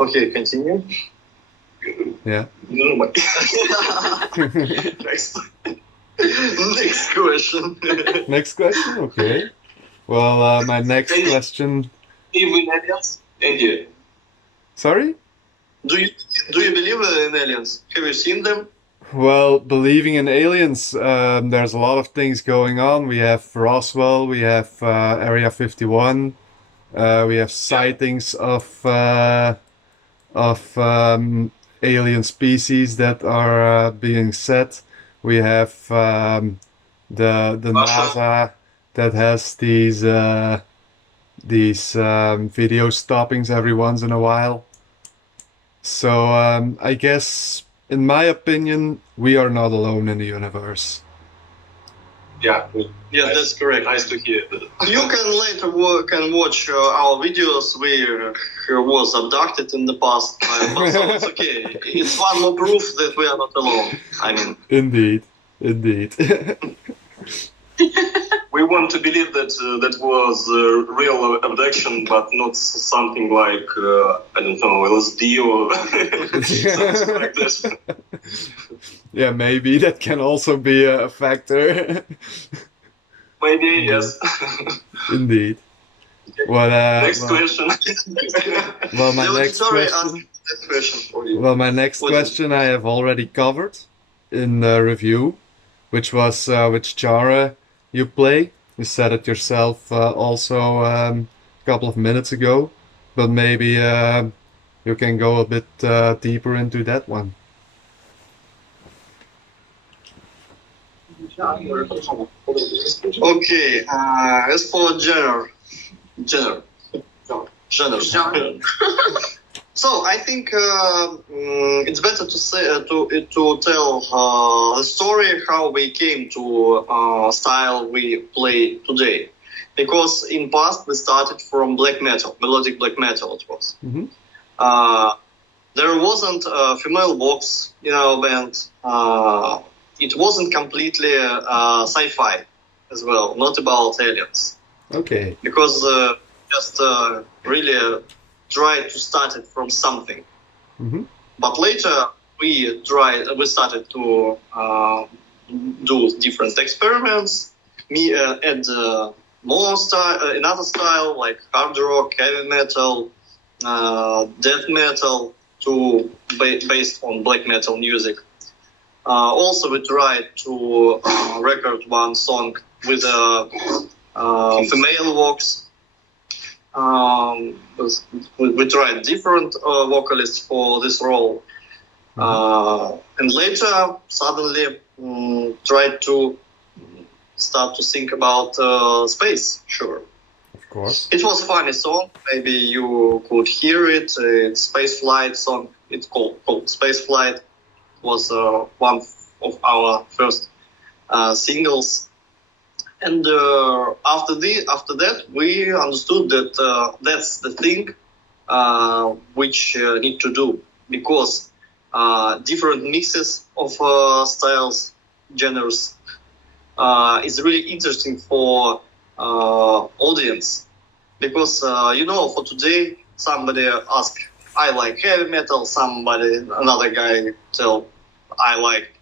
Okay, continue. Yeah. No, next. Next question. Next question. Okay. Well, my next Can you question. believe in aliens? India. Sorry. Do you believe in aliens? Have you seen them? Well, believing in aliens, there's a lot of things going on. We have Roswell, we have Area 51, we have sightings of alien species that are being set. We have the Russia. NASA that has these video stoppings every once in a while. So I guess, in my opinion, we are not alone in the universe. Yeah, yeah, that's correct. Nice to hear. You can later can watch our videos where he was abducted in the past, but so it's okay. It's one more proof that we are not alone. I mean, Indeed, indeed. we want to believe that that was real abduction, but not something like I don't know, LSD or something like this. Yeah, maybe that can also be a factor. Maybe yes. Indeed. Well, Next question. well, my next question. well, my next question I have already covered in the review, which was which genre you play. You said it yourself also a couple of minutes ago, but maybe you can go a bit deeper into that one. Okay, as for genre. So I think it's better to say to tell the story how we came to style we play today, because in past we started from black metal, melodic black metal. It was. Mm-hmm. There wasn't a female vox in our band. It wasn't completely sci-fi as well, not about aliens. Okay. Because just really tried to start it from something. Mm-hmm. But later we started to do different experiments. Me add more style, another style like hard rock, heavy metal, death metal, to based on black metal music. Also, we tried to record one song with a female vox. We tried different vocalists for this role. And later, suddenly, tried to start to think about space, sure. Of course. It was a funny song. Maybe you could hear it. It's Space Flight song. It's called Space Flight. Was one of our first singles. And after that, we understood that that's the thing which need to do, because different mixes of styles, genres is really interesting for audience, because for today somebody ask, I like heavy metal, another guy tell I like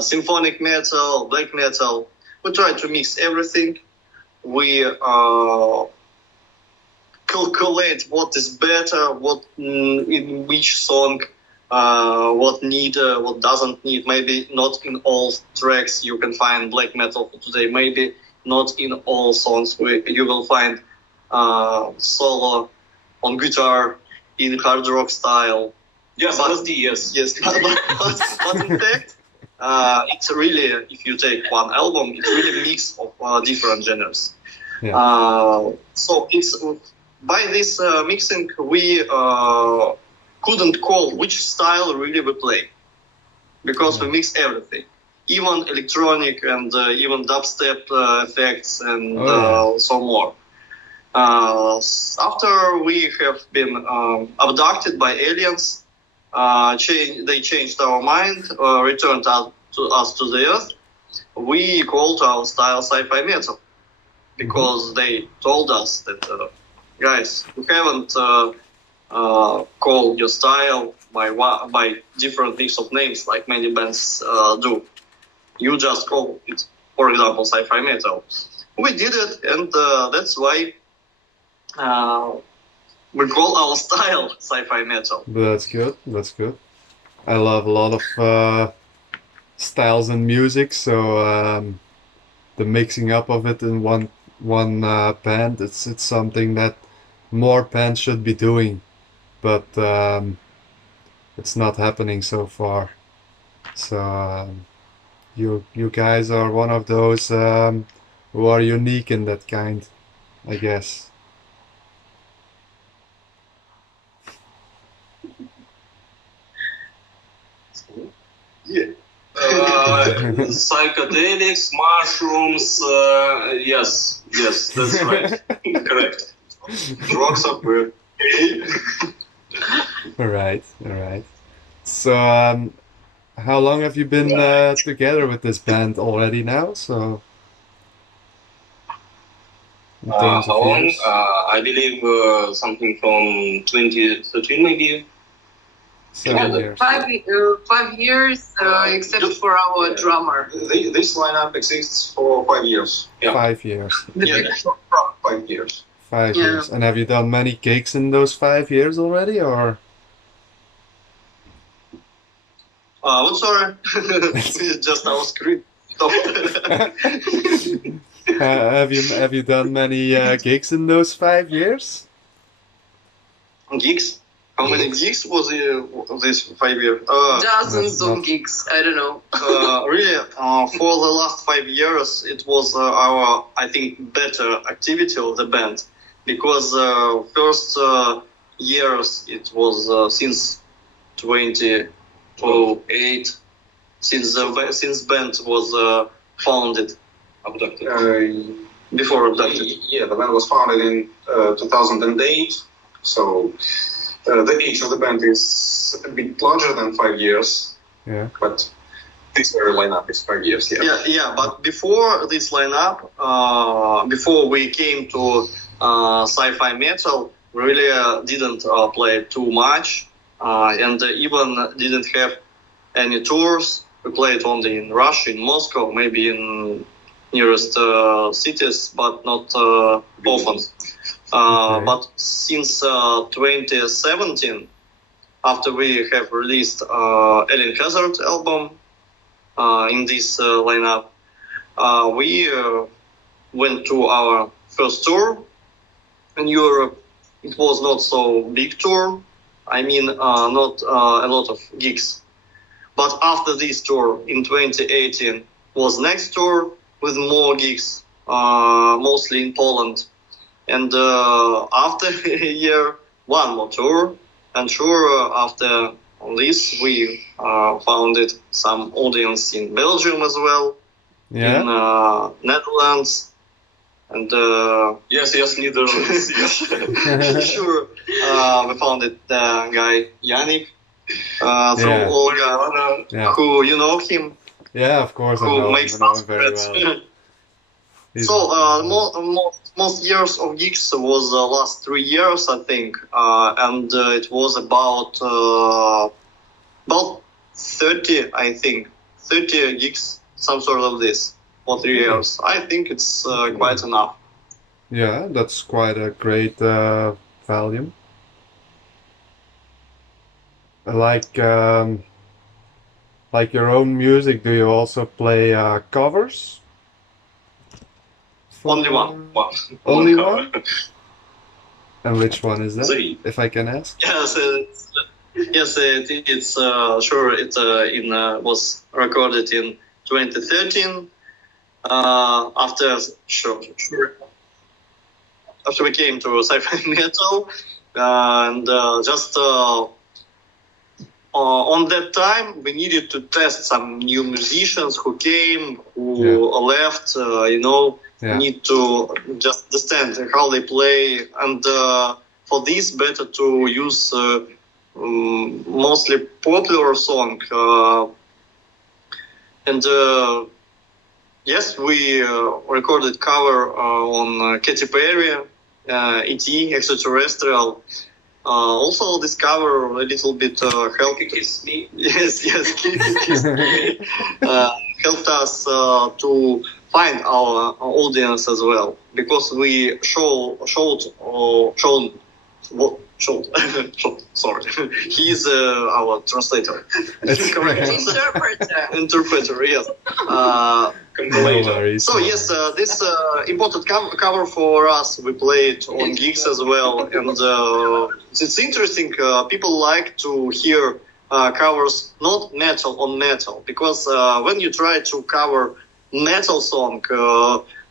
symphonic metal, black metal. We try to mix everything. We calculate what is better, what in which song, what doesn't need. Maybe not in all tracks you can find black metal for today. Maybe not in all songs you will find solo on guitar in hard rock style. Yes, LSD, yes. But in fact, it's really, if you take one album, it's really a mix of different genres. Yeah. So it's by this mixing, we couldn't call which style really we play, because we mix everything, even electronic and even dubstep effects and so more. After we have been abducted by aliens, they changed our mind, returned us to the earth. We called our style sci-fi metal, because they told us that, guys, we haven't call your style by different mix of names, like many bands do. You just call it, for example, sci-fi metal. We did it, and that's why we call our style sci-fi metal. That's good. That's good. I love a lot of styles in music, so the mixing up of it in one band, it's something that more bands should be doing, but it's not happening so far. So you guys are one of those who are unique in that kind, I guess. Yeah. Psychedelics, mushrooms. Yes, that's right. Correct. Drugs are weird. All right, all right. So, how long have you been together with this band already now? So, in terms How of long? years, I believe something from 2013 maybe. 7 years. 5 years, except for our drummer. This lineup exists for 5 years. Yeah. 5 years. Yeah. 5 years. 5 years. And have you done many gigs in those 5 years already, or? What sorry? Just our script. Have you done many gigs in those 5 years? Gigs? How many gigs was this 5 years? Dozens of gigs. I don't know. Really, for the last 5 years, it was our, I think, better activity of the band, because first years it was since 2008, since band was founded. Abducted. Before abducted. Yeah, the band was founded in 2008, so the age of the band is a bit larger than 5 years. Yeah. But this very lineup is 5 years. Yeah. Yeah. But before this lineup, before we came to sci-fi metal, we really didn't play too much, and even didn't have any tours. We played only in Russia, in Moscow, maybe in nearest cities, but not often. Okay. But since 2017, after we have released Alien Hazard album in this lineup, we went to our first tour in Europe. It was not so big tour. I mean, not a lot of gigs. But after this tour in 2018 was next tour with more gigs, mostly in Poland. And after a year, one more tour. And sure, after this, we founded some audience in Belgium as well, Yeah. in Netherlands, and yes, Netherlands. Yes, sure. We founded the guy Yannick from Yeah. Olga, Yeah. who you know him, Yeah, of course, I who know makes him, I know us him very well. He's- So most years of gigs was last 3 years, I think, and it was about 30, I think, 30 gigs, some sort of this for 3 years. I think it's quite enough. Yeah, that's quite a great volume. Like your own music, do you also play covers? Only one. Only cover. one? And which one is that, Three. if I can ask? Yes, it's sure. It was recorded in 2013. After we came to sci-fi metal, and just on that time we needed to test some new musicians who came, who left. Yeah. Need to just understand how they play, and for this, better to use mostly popular song. And yes, we recorded cover on Katy Perry, E.T. Extraterrestrial. also discover a little bit help. Kiss me. Yes, kiss me. Helped us to find our audience as well, because we showed sorry, he's our translator. It's Correct. Interpreter, yes. No worries. So yes, this important cover for us. We play it on gigs as well, and it's interesting. People like to hear covers, not metal on metal, because when you try to cover metal song,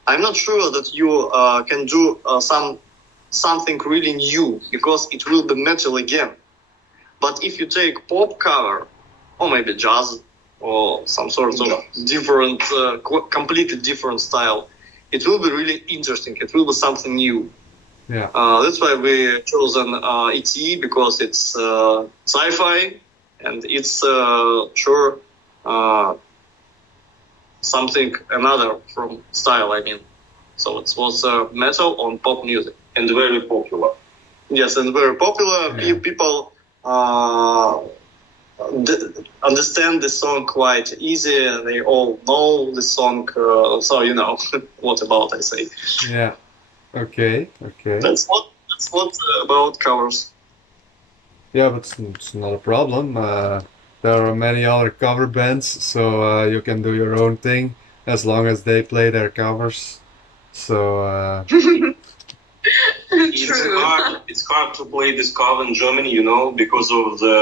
I'm not sure that you can do something really new, because it will be metal again. But if you take pop cover, or maybe jazz, or some sort of different, completely different style, it will be really interesting. It will be something new. Yeah. That's why we chosen ET, because it's sci-fi, and it's sure something another from style, I mean. So it was metal on pop music. And very popular. Yes, and very popular. Yeah. People understand the song quite easy. They all know the song, so you know what about I say. Yeah. Okay. That's what about covers. Yeah, but it's not a problem. There are many other cover bands, so you can do your own thing as long as they play their covers. So It's hard to play this cover in Germany, you know, because of the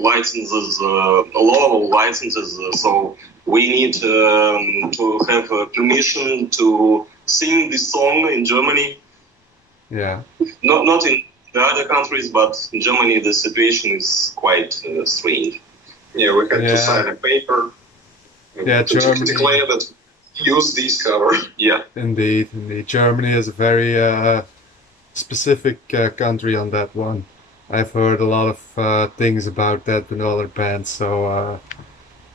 licenses, law licenses. So we need to have permission to sing this song in Germany. yeah. Not in the other countries, but in Germany the situation is quite strange. Yeah, we had Yeah. to sign a paper. Yeah, to Germany. declare that use this cover. Yeah. Indeed. Germany is a very specific country on that one. I've heard a lot of things about that in other bands. So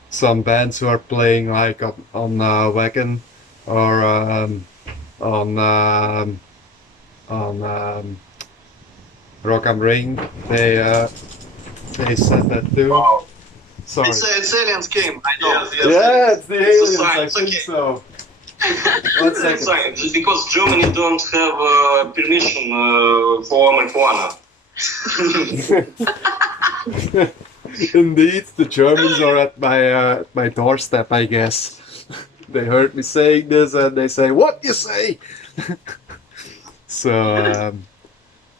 some bands who are playing like on Wagon or on Rock am Ring, they said that too. Wow. Sorry. It's aliens came. I know. Yes, yes. Yeah, it's the aliens. sign, I it's think okay. so. One second. Sorry, because Germany don't have permission for marijuana. Indeed, the Germans are at my doorstep, I guess. They heard me saying this and they say, "What you say?" So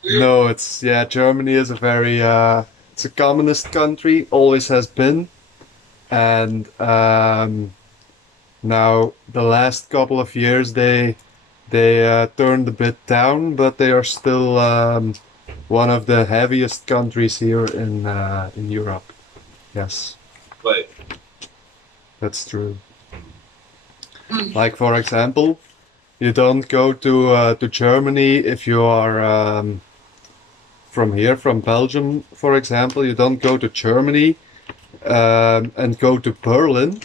no, Germany is a very it's a communist country, always has been, and now the last couple of years they turned a bit down, but they are still one of the heaviest countries here in Europe. Yes, Right. that's true. Like for example, you don't go to Germany if you are from Belgium, for example. You don't go to Germany and go to Berlin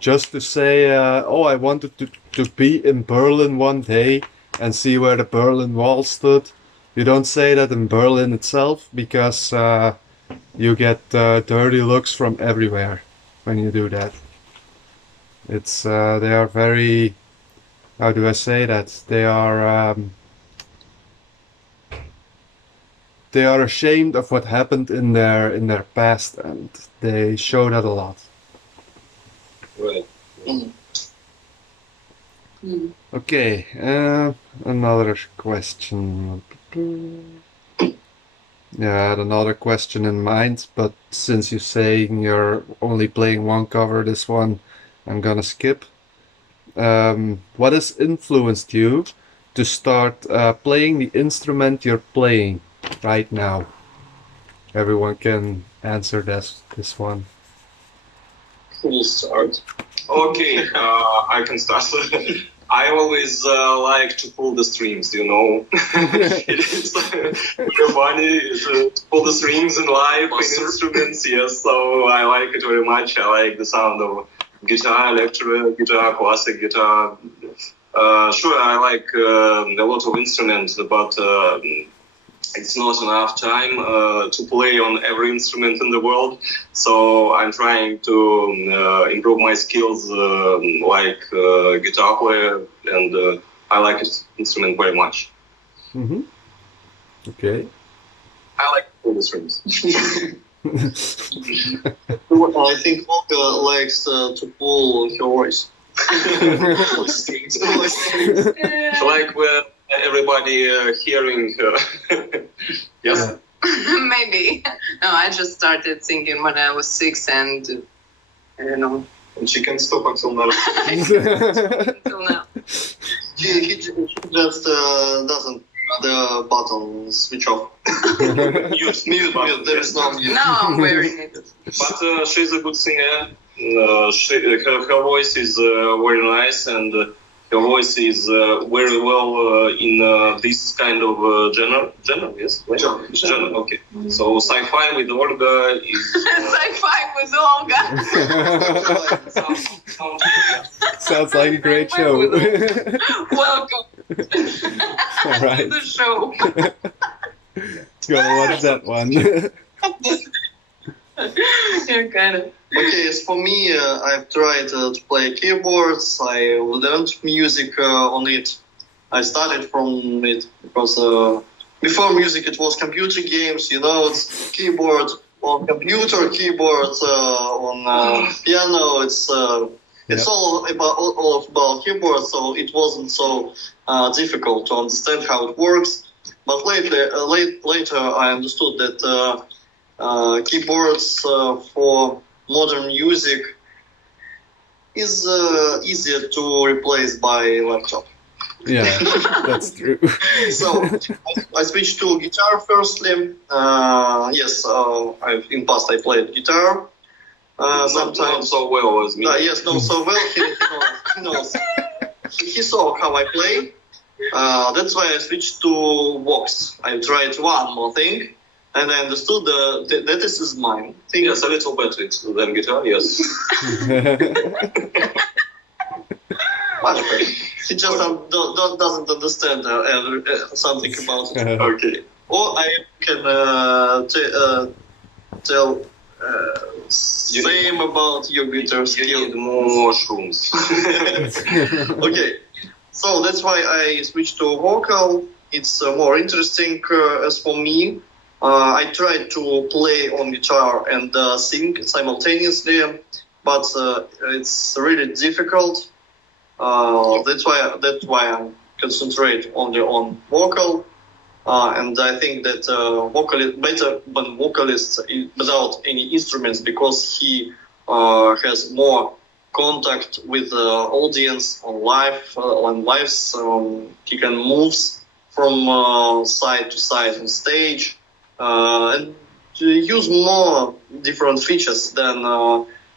just to say, oh, I wanted to be in Berlin one day and see where the Berlin Wall stood. You don't say that in Berlin itself, because you get dirty looks from everywhere when you do that. It's they are very, how do I say that? They are ashamed of what happened in their past, and they show that a lot. Right. Okay, another question. Yeah, I had another question in mind, but since you're saying you're only playing one cover, this one I'm gonna skip. What has influenced you to start playing the instrument you're playing right now? Everyone can answer this one. Who'll start? Okay, I can start. I always like to pull the strings, you know. It is very funny to pull the strings in live in instruments, yes, so I like it very much. I like the sound of guitar, electric guitar, classic guitar. Sure, I like a lot of instruments, but it's not enough time to play on every instrument in the world. So I'm trying to improve my skills like guitar player, and I like this instrument very much. Mm-hmm. Okay. I like all instruments. I think Olga likes to pull her voice. Like everybody hearing. Yes. Maybe. No, I just started singing when I was 6, and I don't know. And she can stop until now. Until now. He just doesn't the button switch off. Mute. There is no mute. Now I'm wearing it. But she's a good singer. Her voice is very nice, and her voice is very well in this kind of genre. Yes? Genre, okay. So sci-fi with Olga is... Sci-fi with Olga. Sounds like a great show. Welcome All right. to the show. Gotta watch that one. Yeah, kind of. Okay, as for me, I've tried to play keyboards. I learned music on it. I started from it because before music it was computer games, it's keyboard on computer, keyboard on piano. It's all about keyboard, so it wasn't so difficult to understand how it works. But later I understood that keyboards for modern music is easier to replace by laptop. Yeah, that's true. So I switched to guitar firstly. Yes, in past I played guitar. Sometimes not so well as me. Yes, not so well. He knows. He saw how I play. That's why I switched to Vox. I tried one more thing. And I understood that this is mine. Yes, a little better than guitar, yes. Much better. He just doesn't understand something about it. Okay. Or I can tell same about your guitar skill. You need more mushrooms. Okay. So that's why I switched to vocal. It's more interesting as for me. I tried to play on guitar and sing simultaneously, but it's really difficult. That's why I concentrate only on vocal, and I think that vocalist better than vocalist without any instruments because he has more contact with the audience on lives. He can move from side to side on stage. And use more different features than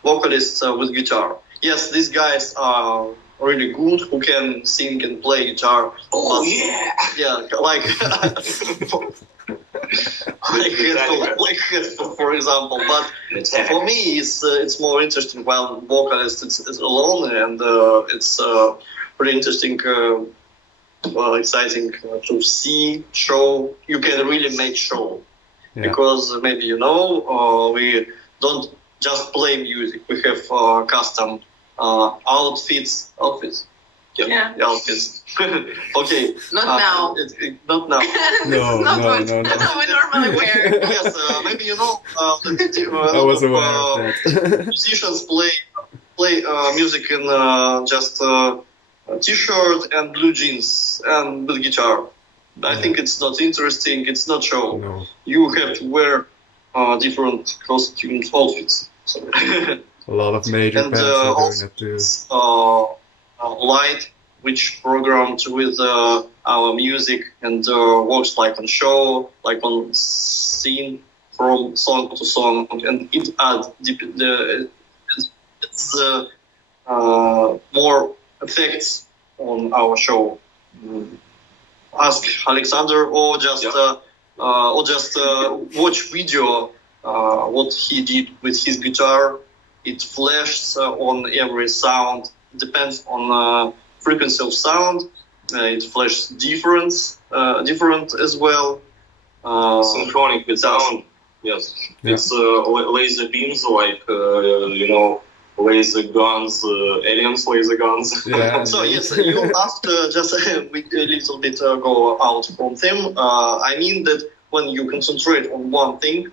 vocalists with guitar. Yes, these guys are really good who can sing and play guitar. Oh, yeah, like Hetfield, for example. But for me, it's more interesting when vocalist is alone, and it's pretty interesting. Exciting to see show. You can really make show because maybe we don't just play music. We have custom outfits. Yeah. Outfits. Okay. Not now. Not now. No. That's what we normally wear. Yes, maybe I was aware of that. Musicians play music in just T-shirt and blue jeans and with guitar. I think it's not interesting. It's not show. No. You have to wear different costumes, outfits. A lot of major And bands are doing it too. Light, which programmed with our music and works like on show, like on scene from song to song, and it adds more effects on our show. Ask Alexander, or just watch video what he did with his guitar. It flashes on every sound. Depends on frequency of sound. It flashes different as well. synchronic with sound. Yes, Yeah. it's laser beams, like laser guns, aliens laser guns. Yeah. So indeed. yes, you asked just a little bit go out from them. I mean that when you concentrate on one thing,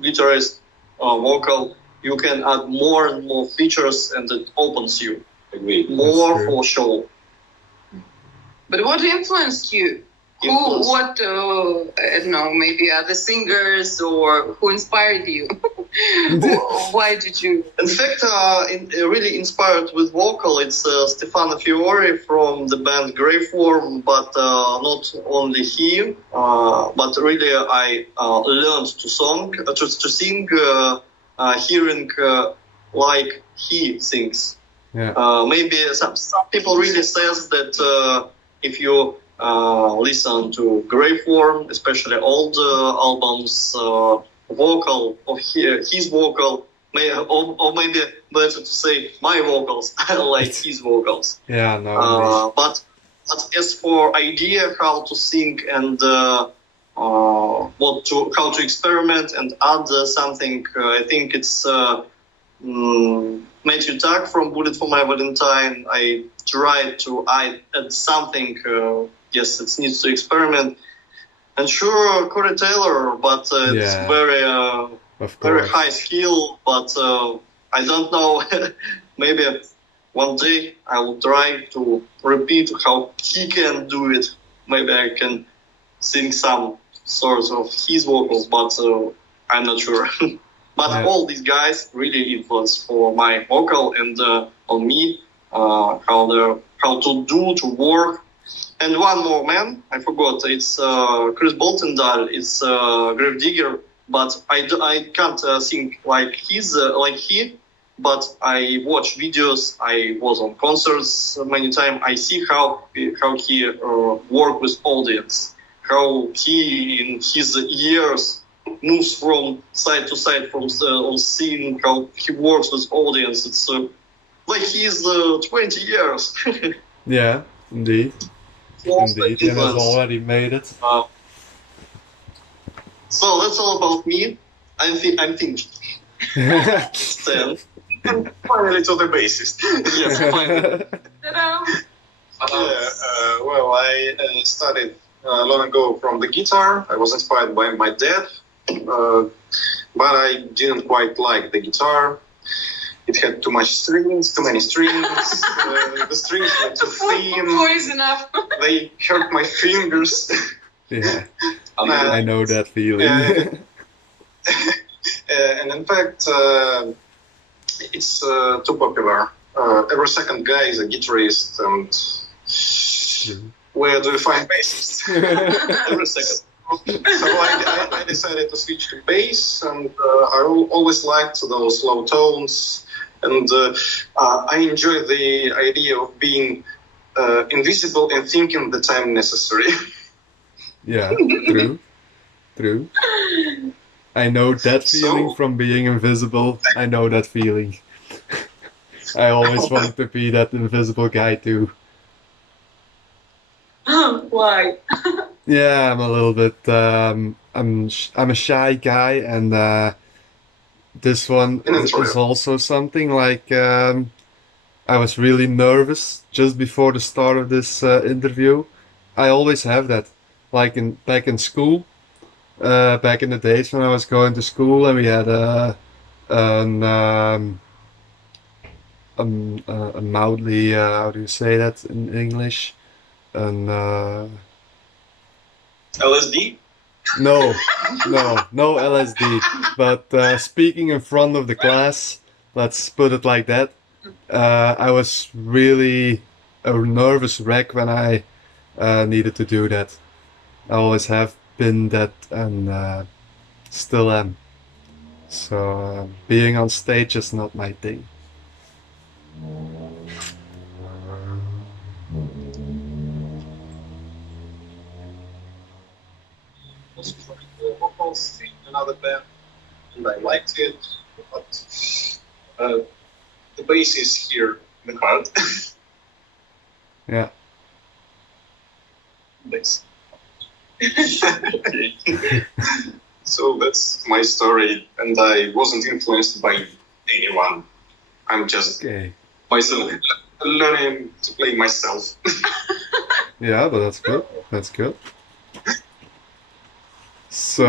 guitarist, vocal, you can add more and more features, and it opens you Agree. more true. for show. But what influenced you? Influence. What, I don't know, maybe other singers or who inspired you? Why did you? In fact, really inspired with vocal, it's Stefano Fiore from the band Greyform, but not only he, but really I learned to sing, hearing like he sings. Yeah. Maybe some people really says that if you listen to Greyform, especially old albums, vocal of his vocal, or maybe better to say my vocals, like his vocals. Yeah. No. But as for idea how to sing and how to experiment and add something, I think it's Matthew Tuck from Bullet for My Valentine. I tried to add something. Yes, it needs to experiment. And sure, Corey Taylor, but it's Yeah. very Of very course. high skill. But I don't know. Maybe one day I will try to repeat how he can do it. Maybe I can sing some sort of his vocals, but I'm not sure. But Yeah. all these guys really influence for my vocal and on me, how to work. And one more man, I forgot. It's Chris Boltendal. It's Gravedigger, but I can't sing like he. But I watch videos. I was on concerts many times. I see how he work with audience. How he in his years moves from side to side from on scene. How he works with audience. It's like he's 20 years. Yeah. Indeed. Indeed. He has Influence. already made it. So that's all about me. I'm finished. Stan. Finally to the bassist. Yes, finally. Ta-da! Well, I studied long ago from the guitar. I was inspired by my dad, but I didn't quite like the guitar. It had too many strings. The strings were too thin. Poison enough. They hurt my fingers. Yeah. I know that feeling. Yeah. And in fact, it's too popular. Every second guy is a guitarist, and where do you find bassists? Every second. So I decided to switch to bass, and I always liked those low tones, and I enjoy the idea of being invisible and thinking the time necessary. Yeah, true. I know that feeling So- from being invisible. I know that feeling. I always wanted to be that invisible guy too. Why? Yeah, I'm a little bit. I'm a shy guy, and this one is also something like. I was really nervous just before the start of this interview. I always have that, like back in school, back in the days when I was going to school, and we had a mildly how do you say that in English? An LSD? no LSD. But speaking in front of the class, let's put it like that. I was really a nervous wreck when I needed to do that. I always have been that, and still am. So being on stage is not my thing. Was trying the vocals in another band, and I liked it, but the bass is here in the heart. Yeah. Bass. So that's my story, and I wasn't influenced by anyone. I'm just Okay. myself, learning to play myself. Yeah, but that's good. That's good. So,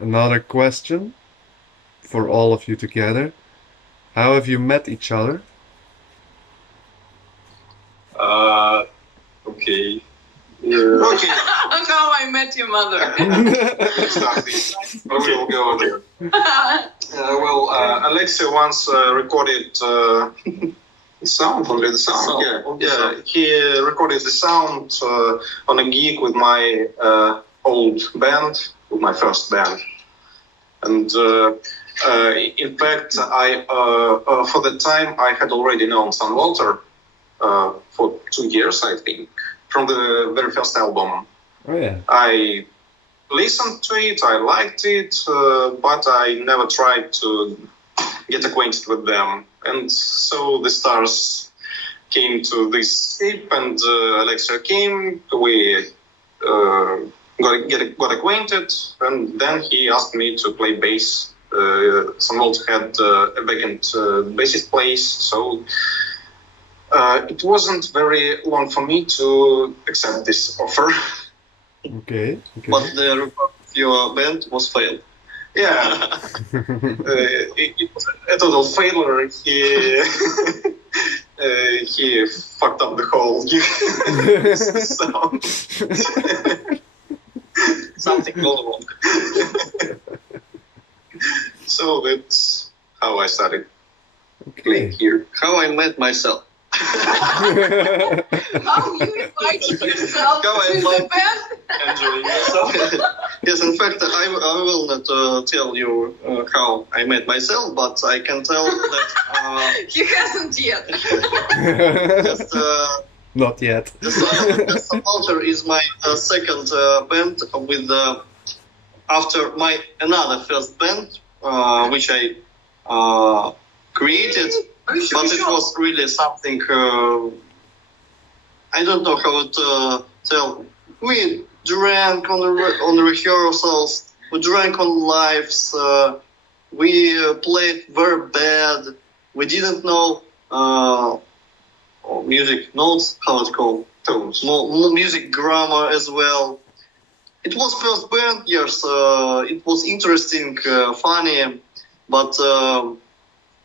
another question for all of you together. How have you met each other? Okay. Okay. How I Met Your Mother. Exactly. We'll go there. Well, Alexia once recorded sound, only the sound. Sound. Yeah, he recorded the sound on a gig with my old band, with my first band. And in fact, I for the time I had already known Sunwalter for 2 years, I think, from the very first album. Oh yeah. I listened to it, I liked it, but I never tried to get acquainted with them. And so the stars came to this trip, and Alexia came. We got acquainted, and then he asked me to play bass. Sunwalter had a vacant bassist place, so it wasn't very long for me to accept this offer. Okay. Okay. But the record of your band was failed. Yeah, it was a total failure. He fucked up the whole gig. So Something go wrong. so that's how I started playing Okay. here. How I met myself. How you invited yourself How I to the invite- band? Enjoying So, yes, in fact, I will not tell you how I met myself, but I can tell that He hasn't yet. just, Not yet. the Sunwalter is my second band with after my another first band, which I created. Are you But it sure? was really something, I don't know how to tell. We drank on the rehearsals, we drank on lives, we played very bad, we didn't know music notes, how it's called, Tones. music grammar as well. It was first band, yes, it was interesting, funny, but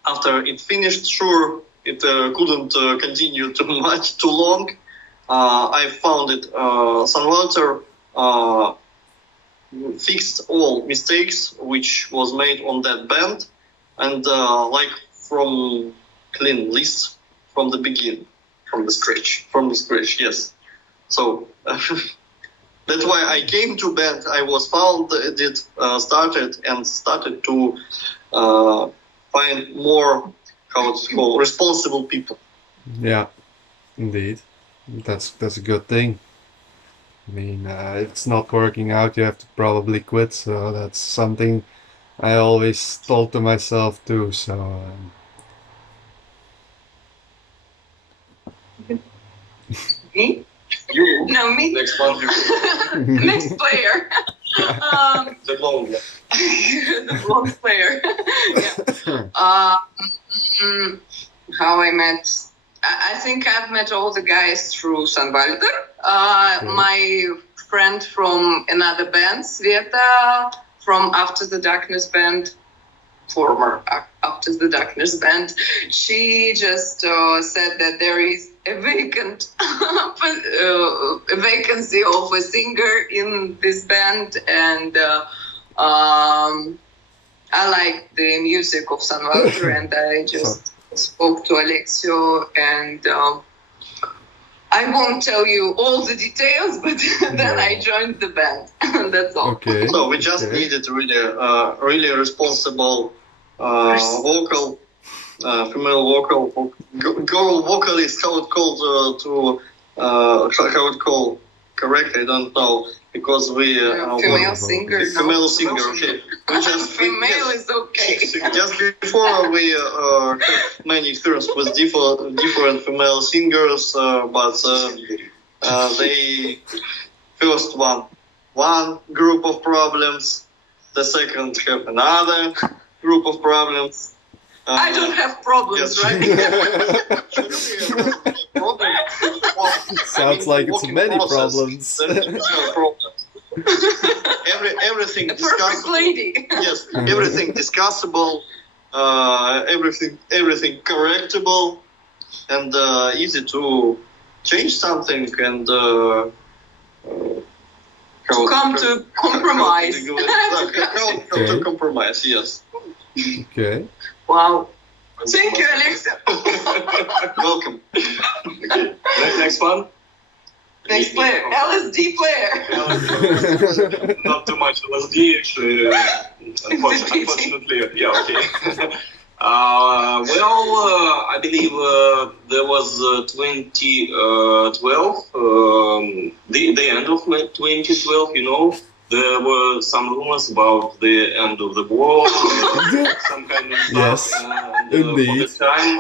after it finished, sure, it couldn't continue too long. I found it, Sunwalter fixed all mistakes which was made on that band, and like from clean list from the beginning, From the scratch. from the scratch, yes. So that's why I came to band. I was found it started to find more, how it's called, responsible people. Yeah, indeed. That's a good thing. I mean, if it's not working out, you have to probably quit. So that's something I always told to myself too. So Me? You. No, me. Next one. Next player. The long one. The blonde player. Yeah. How I met. I think I've met all the guys through Sunwalter. My friend from another band, Sveta, from After the Darkness band, former After the Darkness band, she just said that there is a vacancy of a singer in this band, and I like the music of Sunwalter, and I just spoke to Alexio, and I won't tell you all the details, but then I joined the band. That's all. okay. So we just okay. needed really responsible vocal, female vocal, girl vocalist. How it called how it called correct? I don't know, because we Female singer. no. female singer. Okay, we just Female is okay. just before we have many experience with different female singers, but they first one one group of problems, the second have another group of problems. I don't have problems, yes. right? Sounds like it's many problems. There is no problem. Everything A perfect discussable. lady. Yes, everything discussable, everything correctable, and easy to change something and To come to compromise. How to compromise? Yes. Okay. Wow. Thank you, Alexa. Welcome. Okay. Next one. Next player, LSD player. Not too much LSD, actually. Unfortunately, yeah, okay. I believe there was 2012, the end of 2012, you know, there were some rumors about the end of the world, some kind of stuff. Yes, and, indeed. For the time,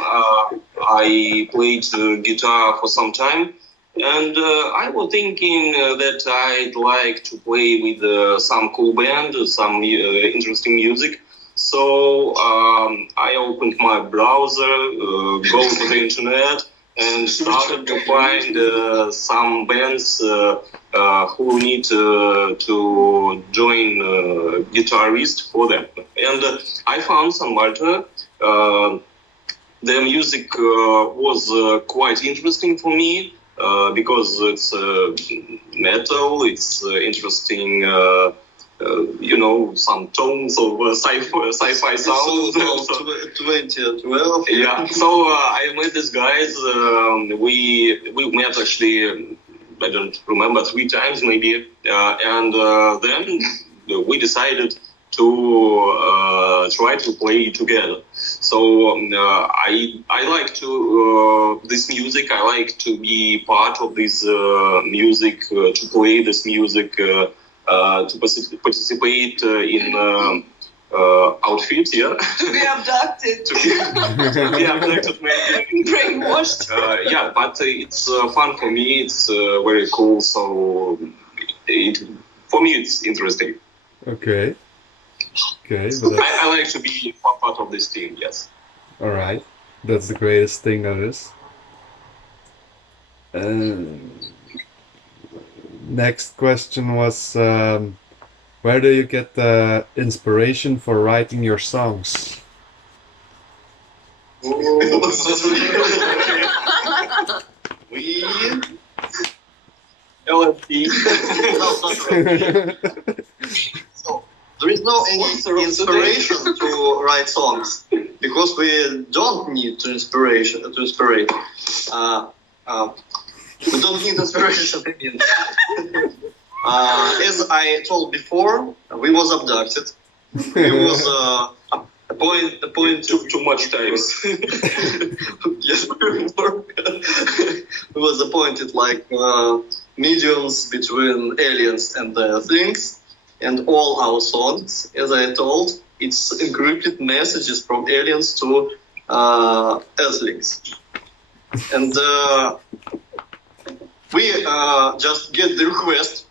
I played guitar for some time. And I was thinking that I'd like to play with some cool band, some interesting music. So I opened my browser, go to the internet, and started to find some bands who need to join guitarist for them. And I found Sunwalter. Their music was quite interesting for me. Because it's metal, it's interesting, you know, some tones of sci-fi sound. 2012. Yeah, so I met these guys. We met actually, I don't remember, 3 times maybe, and then we decided to try to play together. So I like to this music. I like to be part of this music, to play this music, to participate in outfits. Yeah. To be abducted. to be abducted, maybe. Brainwashed. Yeah, but it's fun for me. It's very cool. So for me, it's interesting. Okay. Okay, but I like to be part of this team, yes. all right. That's the greatest thing that is. Next question was, where do you get the inspiration for writing your songs? We LFD. So there is no any inspiration to write songs because we don't need to inspire. We don't need inspiration. As I told before, we was abducted. We was appointed Too much times. yes, we was appointed like mediums between aliens and things, and all our songs, as I told, it's encrypted messages from aliens to Earthlings, and we just get the request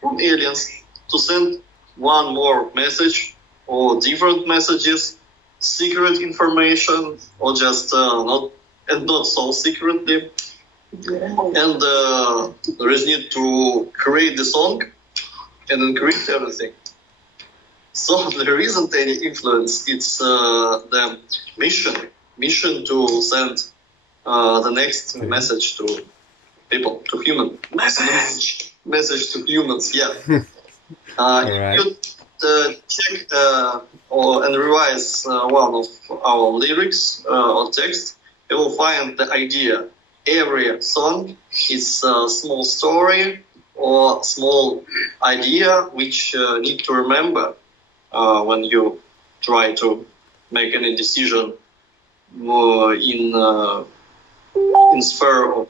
from aliens to send one more message or different messages, secret information, or just not so secretly. And there is need to create the song and encrypt everything. So there isn't any influence. It's the mission to send the next message to people, to human message to humans. Yeah. Alright. You check and revise one of our lyrics or text. You will find the idea. Every song is a small story or small idea which need to remember when you try to make any decision in sphere of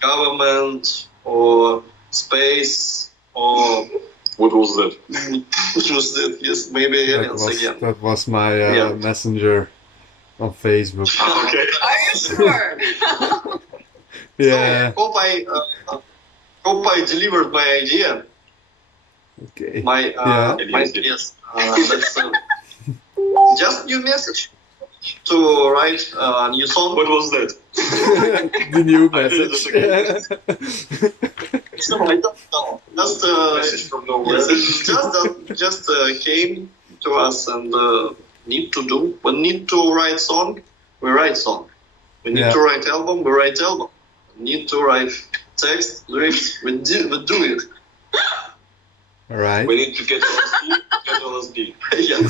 government or space or What was that? what was that? Yes, maybe aliens again. That was my Yeah. messenger on Facebook. Okay. Are you sure? Yeah. So, hope I delivered my idea. Okay. My Yeah. yes, that's just new message to write a new song. What was that? The new I did message. So I don't know. Just Message from nowhere. yes, it just came to us and need to do. We need to write song. We write song. We need Yeah. to write album. We write album. We need to write text, lyrics. We do it. All right. We need to get LSD. Get LSD. Yeah,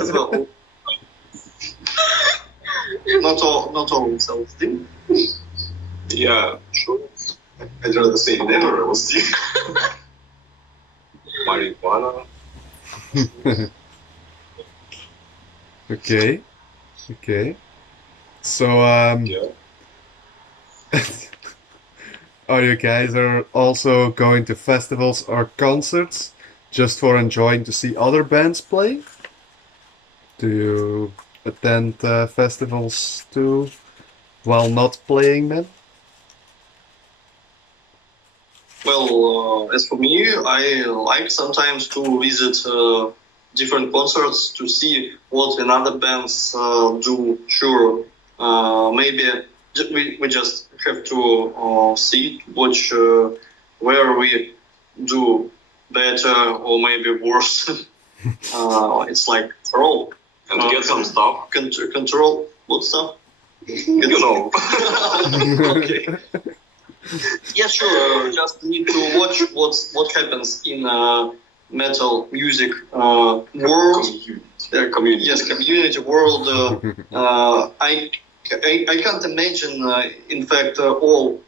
as well. Not all self-esteem. Yeah, sure. I'd rather say never LSD. Marijuana. Okay. Okay. So Yeah. are you guys are also going to festivals or concerts just for enjoying to see other bands play? Do you attend festivals too while not playing them? Well, as for me, I like sometimes to visit different concerts to see what another bands do. Sure, maybe we just have to see, watch where we do better or maybe worse. It's like control. And get some stuff. Control what stuff? You know. Okay. Yeah, sure. Just need to watch what happens in metal music world. Community. Yes, community world. I can't imagine. In fact, all.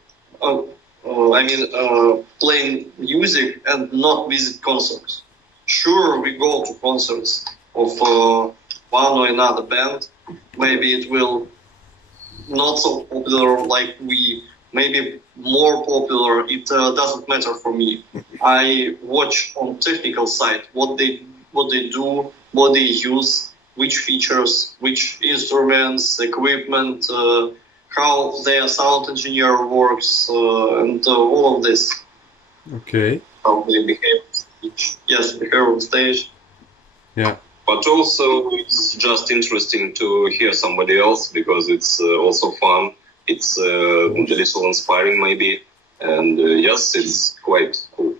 Playing music and not visit concerts. Sure, we go to concerts of one or another band. Maybe it will not so popular like we. Maybe more popular. It doesn't matter for me. I watch on technical side what they do, what they use, which features, which instruments, equipment, how their sound engineer works, and all of this. Okay. How they behave on stage. Yes, behave on stage. Yeah. But also, it's just interesting to hear somebody else because it's also fun. It's a little inspiring, maybe. And yes, it's quite cool.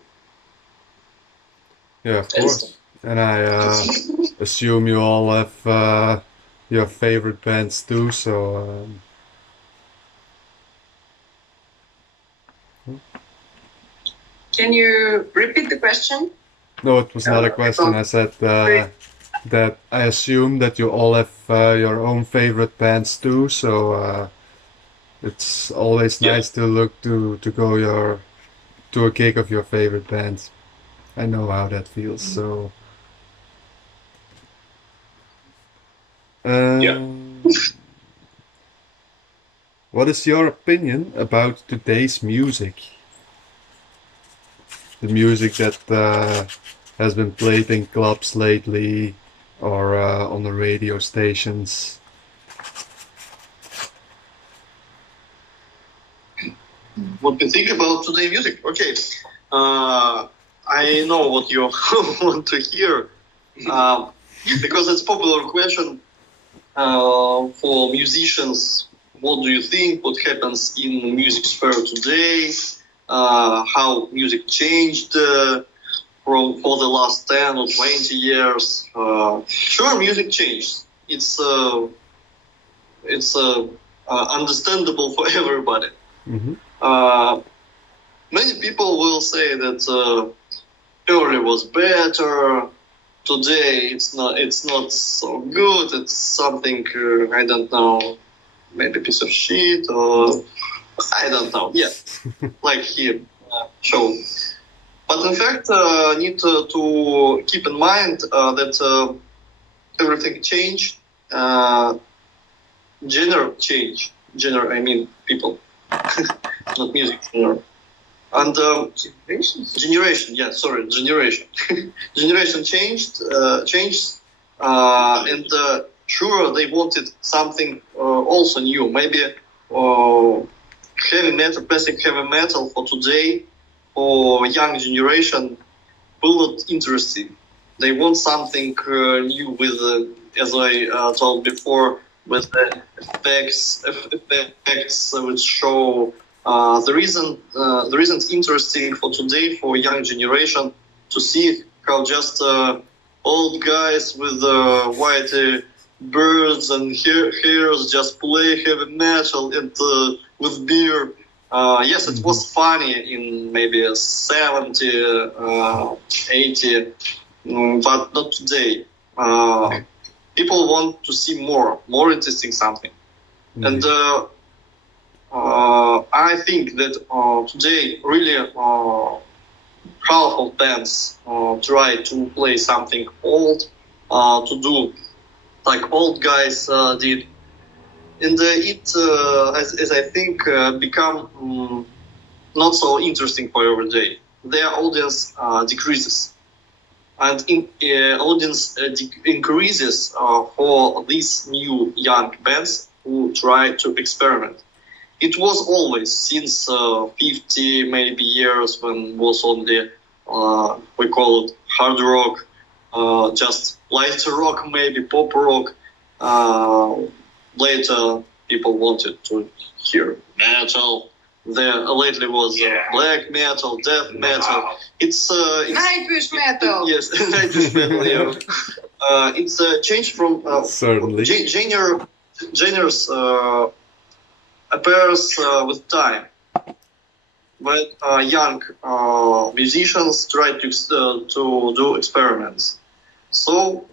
Yeah, of course. And I assume you all have your favorite bands too, so Can you repeat the question? no, it was not a question. I said that I assume that you all have your own favorite bands too, so it's always Yeah. nice to look to go to a gig of your favorite band. I know how that feels. So Yeah. what is your opinion about today's music? The music that has been played in clubs lately or on the radio stations. What we think about today music? Okay, I know what you want to hear, because it's a popular question for musicians. What do you think? What happens in the music sphere today? How music changed for the last 10 or 20 years? Sure, music changed. It's understandable for everybody. Mm-hmm. Many people will say that early was better. Today it's not so good. It's something I don't know, maybe piece of shit or I don't know. Yeah, like here show. But in fact, need to keep in mind that everything changed. Genre change. Genre, I mean people. Not music, genre. And generation, yeah, sorry, generation. Generation changed, and sure they wanted something also new. Maybe heavy metal, classic heavy metal for today, for young generation. will not interesting. They want something new with, as I told before, with the effects which show the reason's interesting for today for young generation to see how just old guys with white birds and hairs just play heavy metal and with beer. Yes, it was funny in maybe 70, 80, but not today. People want to see more interesting something. And I think that today really half of bands try to play something old, to do like old guys did. And as I think, become not so interesting for every day. Their audience decreases. And audience increases for these new young bands who try to experiment. It was always since 50 maybe years when was only we call it hard rock, just light rock, maybe pop rock. Later people wanted to hear metal. There lately was black metal, death metal. It's Nightwish metal. Yes, Nightwish metal. Yeah. It's a change from certainly genres appears with time. But young musicians try to do experiments. So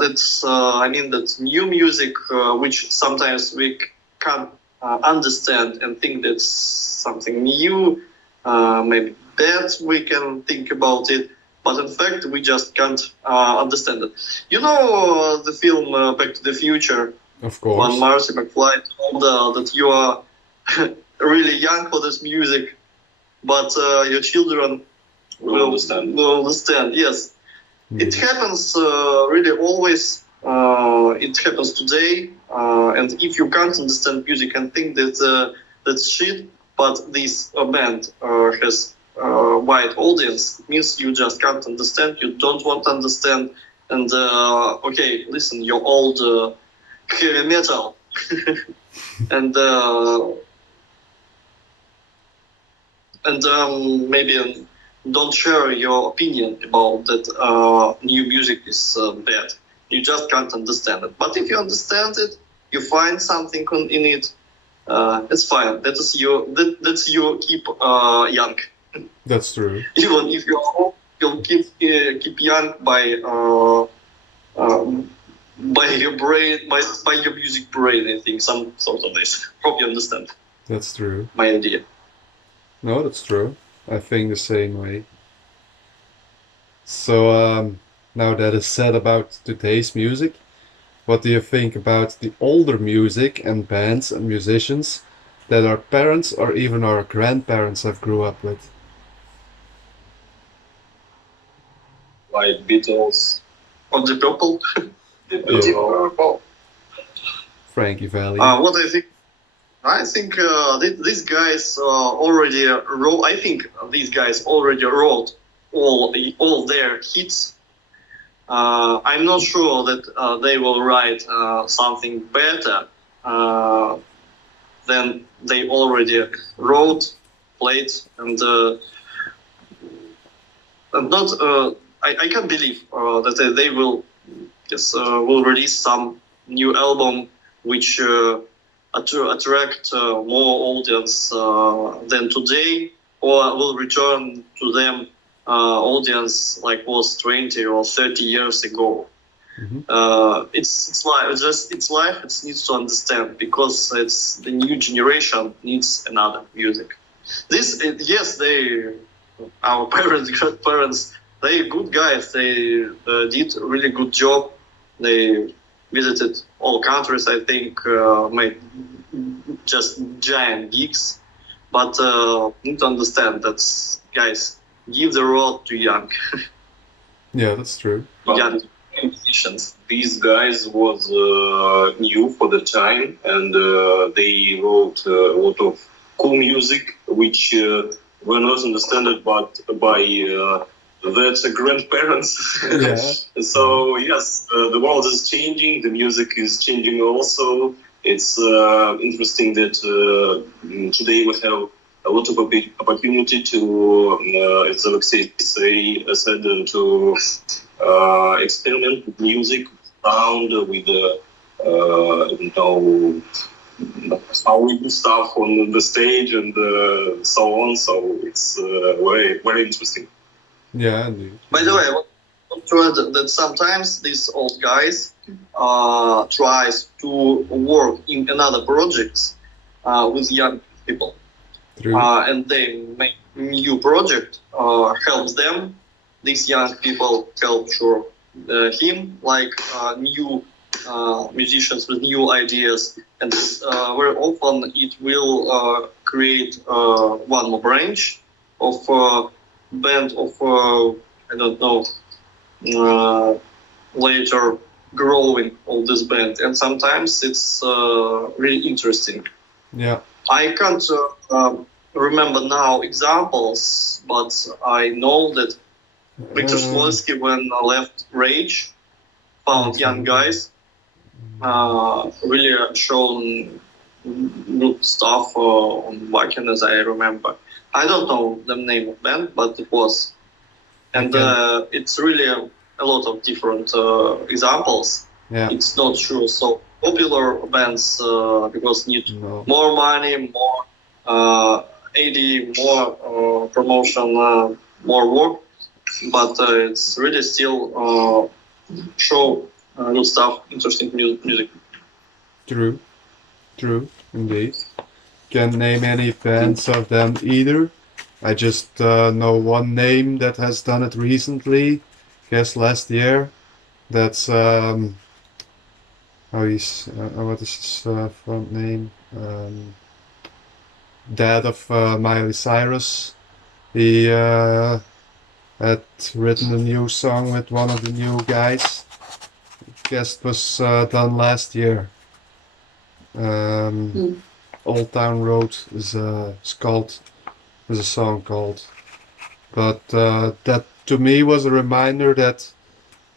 that's I mean that new music, which sometimes we can't understand and think that's something new, maybe bad. We can think about it, but in fact we just can't understand it. You know the film Back to the Future. Of course. When Marty McFly told that you are really young for this music, but your children will understand. Yes, it happens really always. It happens today, and if you can't understand music and think that that's shit, but this band has a wide audience, it means you just can't understand. You don't want to understand, and okay, listen, you're old. Heavy metal and maybe don't share your opinion about that new music is bad. You just can't understand it. But if you understand it, you find something in it. It's fine. That's you keep young. That's true. Even if you're old, you'll keep young by your brain, by your music brain, I think, some sort of this. Hope you understand. That's true. My idea. No, that's true. I think the same way. So, now that is said about today's music, what do you think about the older music and bands and musicians that our parents or even our grandparents have grew up with? Like Beatles. Of the Purple. Frankie Valli. What I think these guys already wrote. I think these guys already wrote all their hits. I'm not sure that they will write something better than they already wrote, played, and not. I can't believe that they will. Yes, will release some new album which attract more audience than today, or will return to them audience like was 20 or 30 years ago. Mm-hmm. It's life. It needs to understand because it's the new generation needs another music. Yes, our parents, grandparents, they good guys. They did a really good job. They visited all countries, I think, made just giant gigs. But need to understand that, guys, give the road to young. Yeah, that's true. Young musicians. These guys was new for the time, and they wrote a lot of cool music, which were not understood but by that grandparents. Yeah. So yes, the world is changing. The music is changing also. It's interesting that today we have a lot of opportunity to, as Alexei said, to experiment with music, sound, with how we do stuff on the stage and so on. So it's very, very interesting. Yeah, indeed. By the way, I want to add that sometimes these old guys tries to work in another projects with young people. True. And they make new project, helps them. These young people help him, like new musicians with new ideas. And very often it will create one more branch of band of, I don't know, later growing of this band. And sometimes it's really interesting. Yeah. I can't remember now examples, but I know that Viktor Skolsky, when left Rage, found young guys, really shown good stuff on Wacken, as I remember. I don't know the name of band, but it was. And it's really a lot of different examples. Yeah. It's not sure so popular bands because need more money, more AD, more promotion, more work, but it's really still show good stuff, interesting music. True, indeed. Can't name any bands of them either. I just know one name that has done it recently, guess last year. That's what is his front name? Dad of Miley Cyrus. He had written a new song with one of the new guys. Guess it was done last year. Old Town Road is a song called. But that to me was a reminder that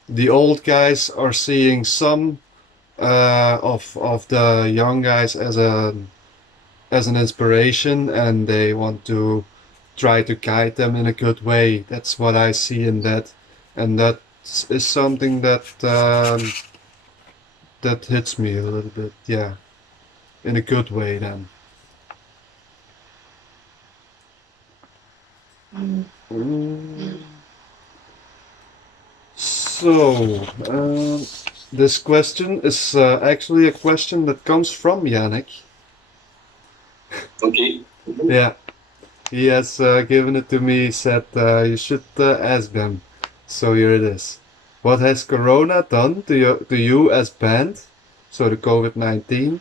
the old guys are seeing some of the young guys as an inspiration, and they want to try to guide them in a good way. That's what I see in that, and that is something that that hits me a little bit. Yeah, in a good way then. So, this question is actually a question that comes from Yannick. Okay. Yeah, he has given it to me. He said you should ask them. So here it is. What has Corona done to you as band? So the COVID-19,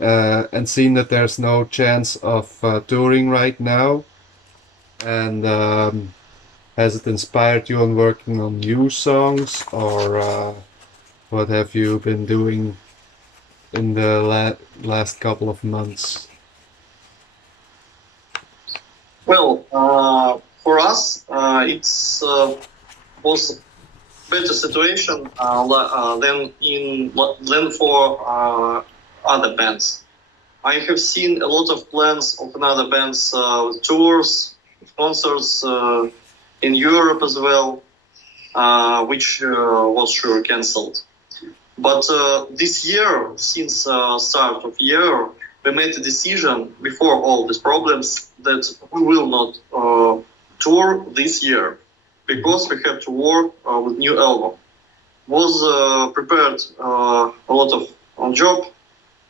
and seeing that there's no chance of touring right now, and has it inspired you on working on new songs, or what have you been doing in the last couple of months? Well, for us, it's was better situation than for other bands. I have seen a lot of plans of other bands with tours, concerts in Europe as well, which was sure cancelled. But this year, since start of year, we made a decision before all these problems that we will not tour this year because we have to work with new album. Was prepared a lot of job,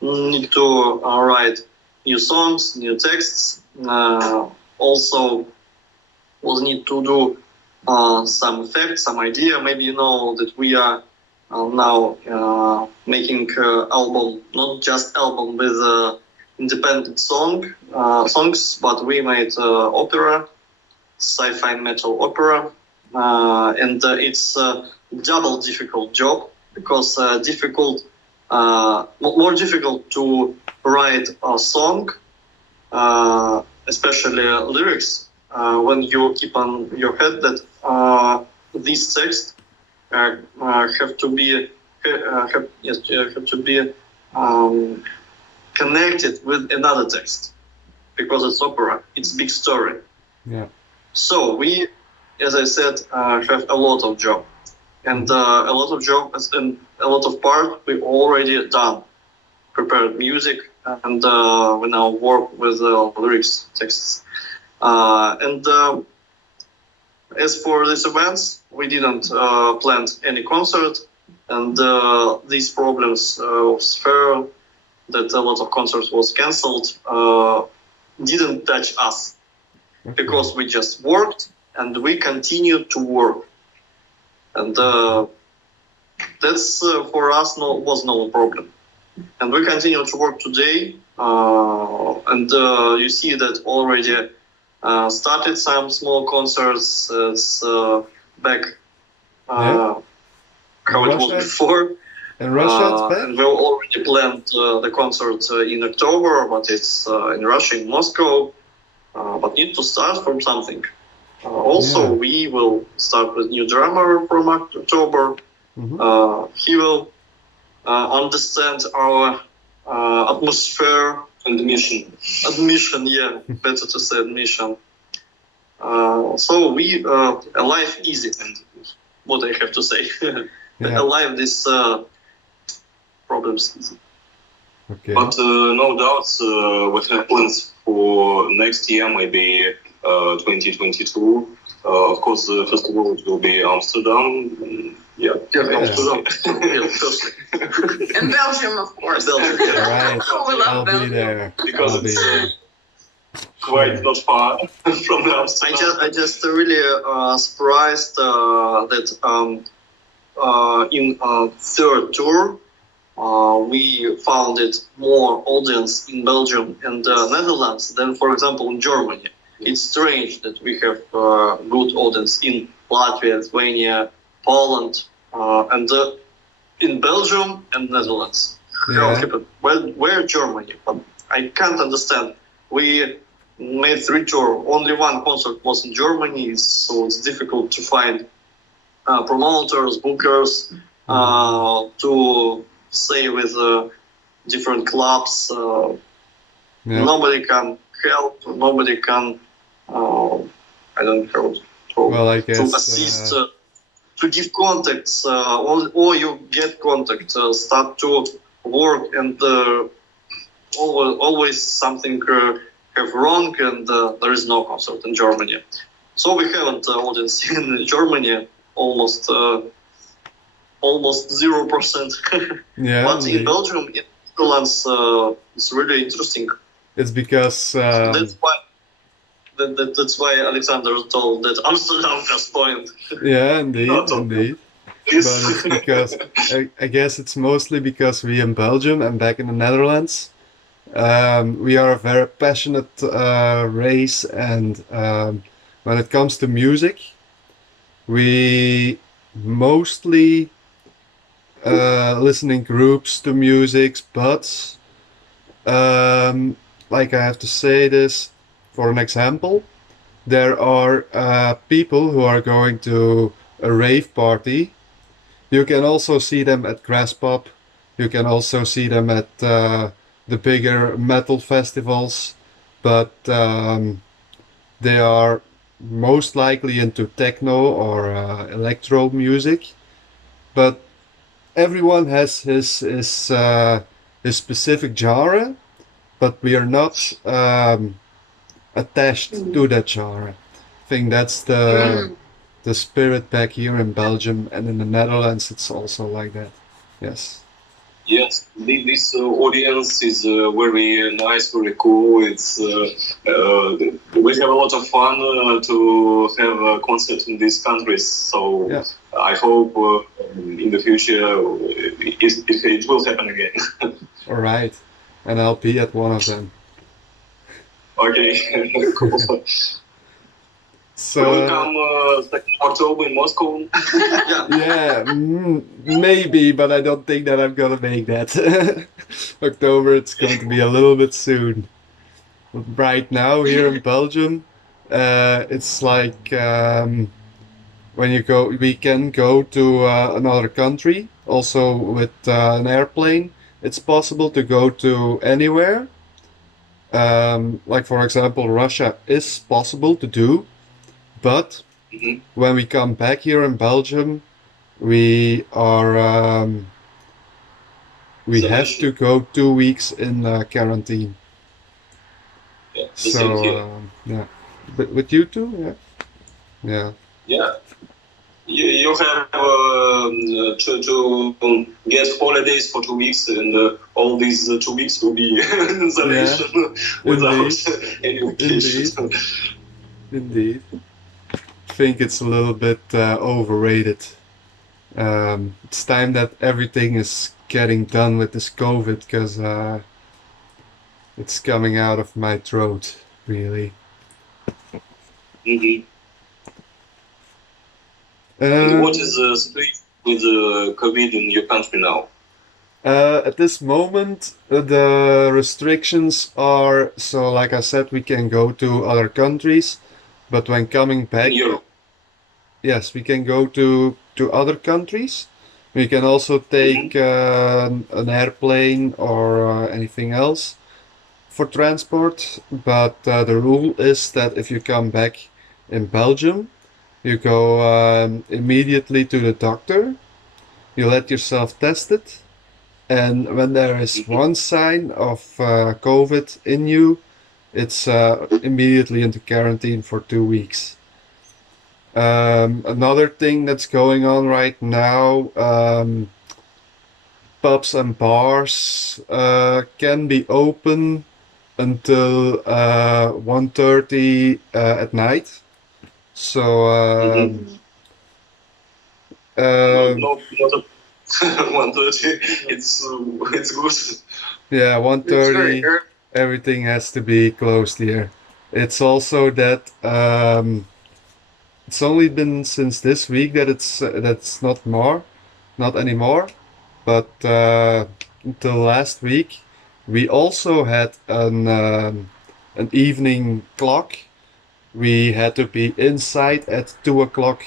need to write new songs, new texts. Also, was need to do some effects, some idea. Maybe you know that we are now making album, not just album with independent songs, but we made opera, sci-fi metal opera, and it's a double difficult job because more difficult to write a song, especially lyrics, when you keep on your head that these texts have to be have to be connected with another text because it's opera. It's big story. Yeah. So we, as I said, have a lot of job, and a lot of job and a lot of part we already done, prepared music, and we now work with lyrics texts. And as for these events, we didn't plan any concert, and these problems of Sphere, that a lot of concerts was cancelled, didn't touch us. Okay. Because we just worked and we continued to work, and that's for us was no problem, and we continue to work today, and you see that already started some small concerts. It's back how it was before. In Russia, it's back? And we already planned the concert in October, but it's in Russia, in Moscow. But need to start from something. Also, we will start with new drummer from October. He will understand our atmosphere and mission. Admission, yeah, better to say admission. So we alive easy, and what I have to say, alive this problems easy. Okay. But no doubts, we have plans for next year, maybe 2022. Of course, first of all, it will be Amsterdam. Amsterdam. And Belgium, of course. Belgium, yeah. Right. Oh, we love I'll Belgium. be there. Because I'll be it's there. quite not far from Amsterdam. I just really surprised that in third tour we found it more audience in Belgium and Netherlands than, for example, in Germany. It's strange that we have good audience in Latvia, Lithuania, Poland, and in Belgium and Netherlands. Yeah. Where Germany? I can't understand. We made 3 tours. Only one concert was in Germany, so it's difficult to find promoters, bookers, to stay with different clubs. Nobody can help. Nobody can. I don't know. I guess, to assist. To give contacts, or you get contact, start to work, and always something have wrong, and there is no concert in Germany. So we haven't audience in Germany, almost 0%. Yeah. But in Belgium, in Netherlands, it's really interesting. It's because that's why Alexander told that Amsterdam has point. Yeah, indeed. But it's because I guess it's mostly because we in Belgium and back in the Netherlands, we are a very passionate race, and when it comes to music, we mostly listening groups to music, but like I have to say this. For an example, there are people who are going to a rave party. You can also see them at Grass Pop. You can also see them at the bigger metal festivals. But they are most likely into techno or electro music. But everyone has his specific genre. But we are not attached to that genre. I think that's the spirit back here in Belgium, and in the Netherlands it's also like that. Yes. Yes, this audience is very nice, very cool. It's we have a lot of fun to have a concert in these countries. So I hope in the future it will happen again. All right, and I'll be at one of them. Okay, cool. So will come 2nd October in Moscow. Yeah, maybe, but I don't think that I'm gonna make that. October, it's going to be a little bit soon. But right now, here in Belgium, It's like when you go, we can go to another country, also with an airplane. It's possible to go to anywhere. Like for example, Russia is possible to do, but Mhm. when we come back here in Belgium, we are we have to Isolation. go 2 weeks in quarantine. Yeah, the same So here. yeah, but with you too, yeah, yeah, Yeah. You have to get holidays for 2 weeks, and all these 2 weeks will be in yeah. isolation without Indeed, any vacation. indeed, indeed. I think it's a little bit overrated. It's time that everything is getting done with this COVID because it's coming out of my throat, really. Mhm. And what is Um, the situation with COVID in your country now? at this moment, the restrictions are so, like I said, we can go to other countries, but when coming In back, Europe? yes, we can go to other countries. We can also Mhm. take an airplane or anything else for transport, but the rule is that if you come back in Belgium, you go immediately to the doctor, you let yourself test it, and when there is Mhm. one sign of COVID in you, it's immediately into quarantine for 2 weeks. Another thing that's going on right now, pubs and bars can be open until 1:30 at night. So Mhm. No, um, no, not a 1:30. It's good. yeah, It's very 1:30 early. everything has to be closed here. It's also that it's only been since this week that that's not anymore. But until last week, we also had an evening clock. We had to be inside at 2 o'clock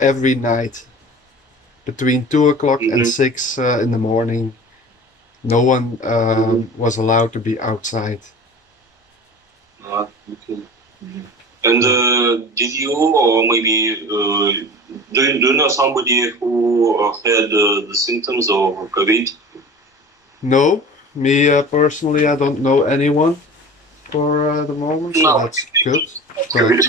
every night. Between 2 o'clock and Mhm. 6 in the morning, no one Mhm. was allowed to be outside. Okay. And Yeah. did you, or maybe do you know somebody who had the symptoms of COVID? No, me personally, I don't know anyone for the moment, so No, that's good. But COVID.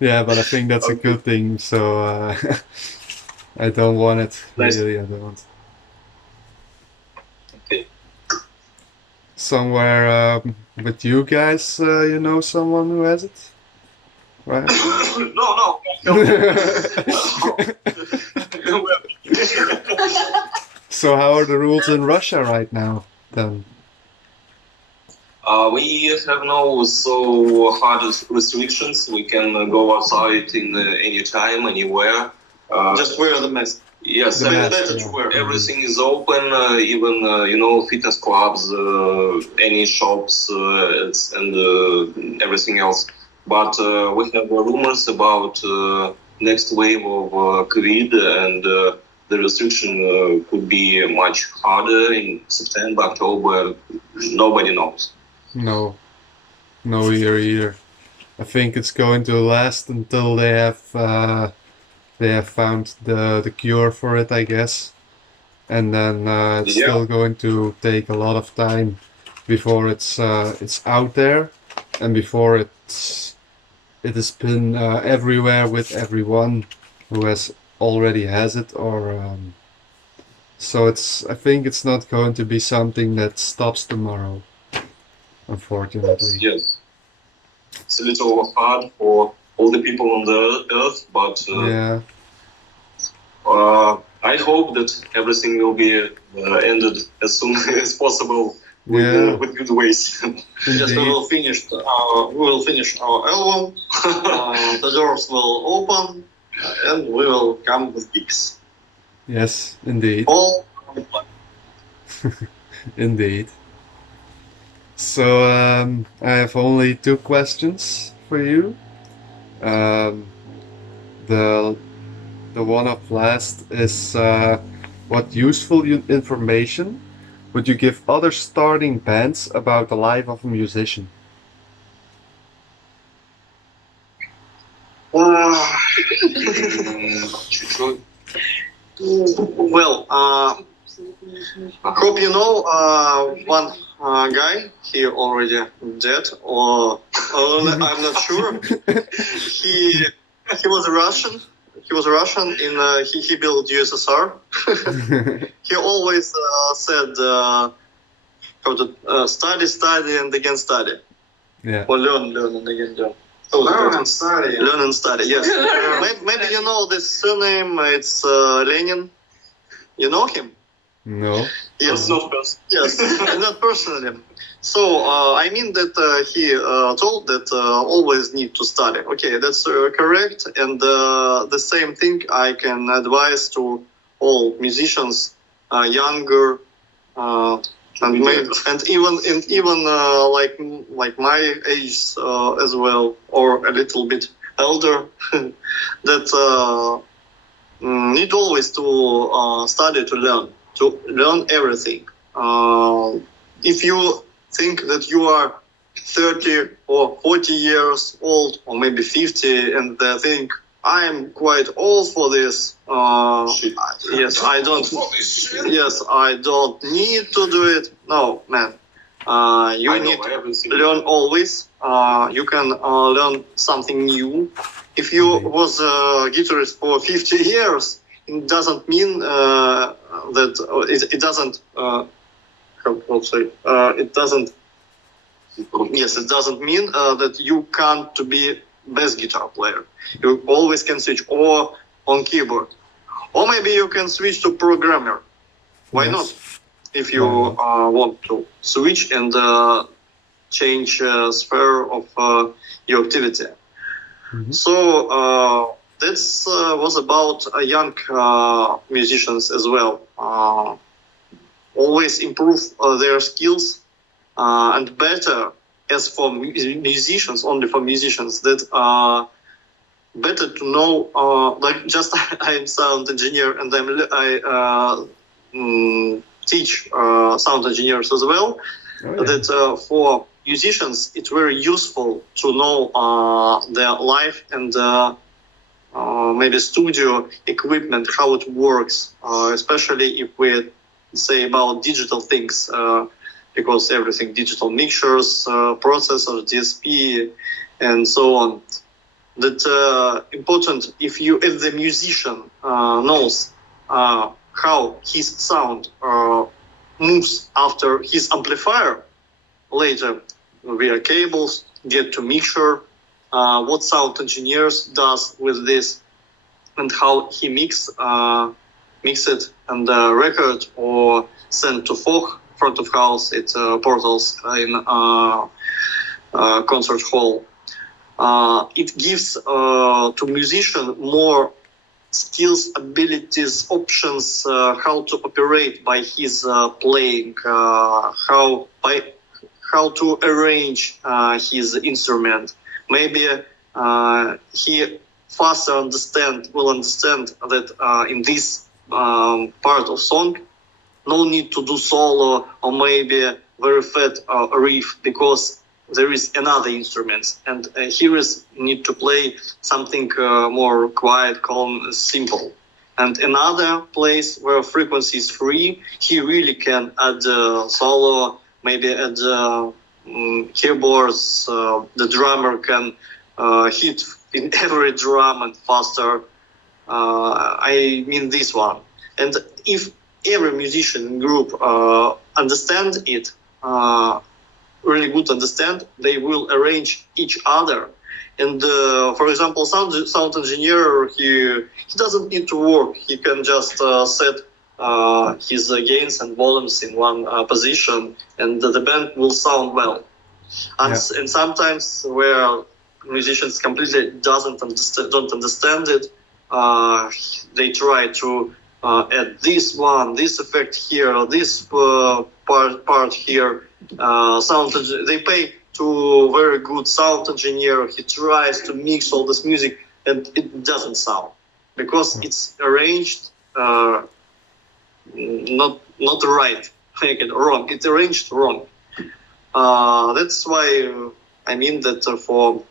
yeah, but I think that's a Okay, good thing. So I don't want it. nice. Really, I don't. Okay. Somewhere with you guys, you know someone who has it, right? No, no, help me. So how are the rules in Russia right now then? We have no so hard restrictions. We can go outside in any time, anywhere. Just wear the mask. Yes, The It's mask, better to yeah. wear. Indeed. everything is open, even fitness clubs, any shops, and everything else. But we have rumors about next wave of COVID, and the restriction could be much harder in September, October. Nobody knows. No, no here either. I think it's going to last until they have found the cure for it, I guess. And then it's Yeah. still going to take a lot of time before it's out there and before it has been everywhere with everyone who has already has it or so it's I think it's not going to be something that stops tomorrow, unfortunately. Yes. It's a little hard for all the people on the earth, but Yeah, I hope that everything will be ended as soon as possible yeah, with good ways. Yes, indeed. we will finish our album. The doors will open, and we will come with gigs. Yes, indeed. All Indeed. So I have only two questions for you. Um, the the one up last is what useful information would you give other starting bands about the life of a musician? Well, hope you know one guy. He already dead, or I'm not sure. He was a Russian. He was Russian. He built USSR. He always said how to study, and again study. Yeah. Or learn, and again learn. So learn and study. Learn and study. Yes. Maybe you know this surname. It's Lenin. You know him? No. Yes. Not personally. Yes, not personally. So I mean that he told that always need to study. Okay, that's correct. And the same thing I can advise to all musicians, younger, and even like my age as well, or a little bit elder, that need always to study, to learn everything. If you think that you are 30 or 40 years old, or maybe 50, and think I'm quite old for this. Yes, I don't. Yes, I don't need to do it. No, man. You need to learn always. You can learn something new. If you was a guitarist for 50 years, it doesn't mean that it doesn't. It doesn't. Yes, it doesn't mean that you can't to be bass guitar player. You always can switch or on keyboard, or maybe you can switch to programmer. Why not? If you want to switch and change sphere of your activity. Mm-hmm. So that's was about young musicians as well. Always improve their skills and better. As for musicians, only for musicians, that better to know. Like just I am sound engineer, and I teach sound engineers as well. Oh, yeah. That for musicians, it's very useful to know their life and maybe studio equipment, how it works, especially if we say about digital things, because everything digital mixtures, processors, DSP, and so on. That important if the musician knows how his sound moves after his amplifier later via cables, get to mixture, what sound engineers does with this, and how he mix it and record or send to FOH, front of house, it's portals in concert hall. It gives to musician more skills, abilities, options, how to operate by his playing, how to arrange his instrument. Maybe he faster will understand that in this part of song, no need to do solo or maybe very fat riff, because there is another instrument, and here is need to play something more quiet, calm, simple. And another place where frequency is free, he really can add solo, maybe add keyboards. The drummer can hit in every drum and faster. I mean this one. And if every musician group understand it, really good understand, they will arrange each other. And for example, sound engineer, he doesn't need to work. He can just set his gains and volumes in one position, and the band will sound well. And sometimes where musicians completely don't understand it, they try to add this effect here, this part here, They pay to a very good sound engineer. He tries to mix all this music, and it doesn't sound because it's arranged not right. Wrong. It's arranged wrong. That's why I mean that for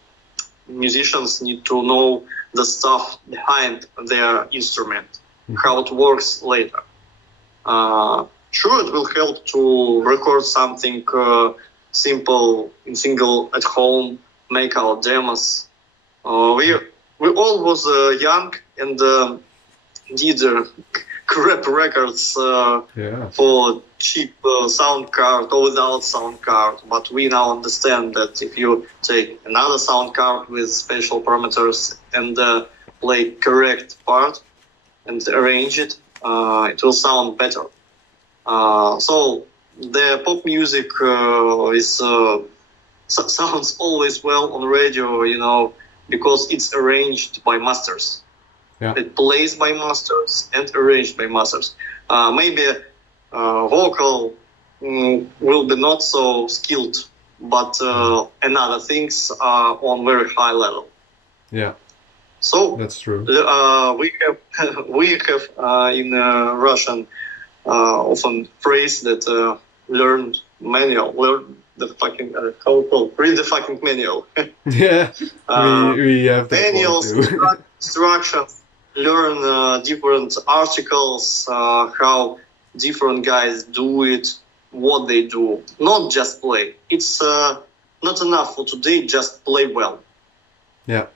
musicians need to know the stuff behind their instrument, how it works later. Sure, it will help to record something simple in single at home, make our demos. We all was young and did crap records for cheap sound card or without sound card. But we now understand that if you take another sound card with special parameters and play correct part and arrange it, it will sound better. So the pop music sounds always well on radio, because it's arranged by masters. Yeah. It plays by masters and arranged by masters. Maybe vocal will be not so skilled, but another things are on very high level. Yeah. So that's true. We have in Russian often phrase that learn the fucking read the fucking manual. Yeah, we have that manuals, instructions. Learn different articles, how different guys do it, what they do. Not just play. It's not enough for today. Just play well. Yeah.